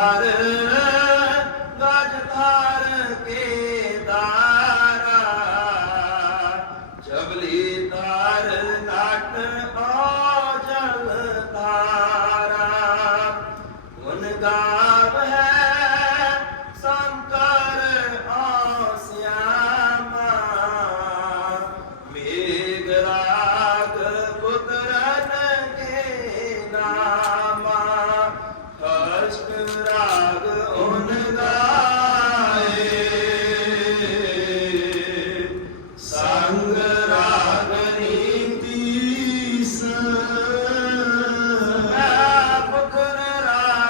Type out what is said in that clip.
धार गज धार के दारा। जबली धार नाट जल तारा उन गाव है शंकर श्यामा मेघराग कुदरन के नामा। हर्ष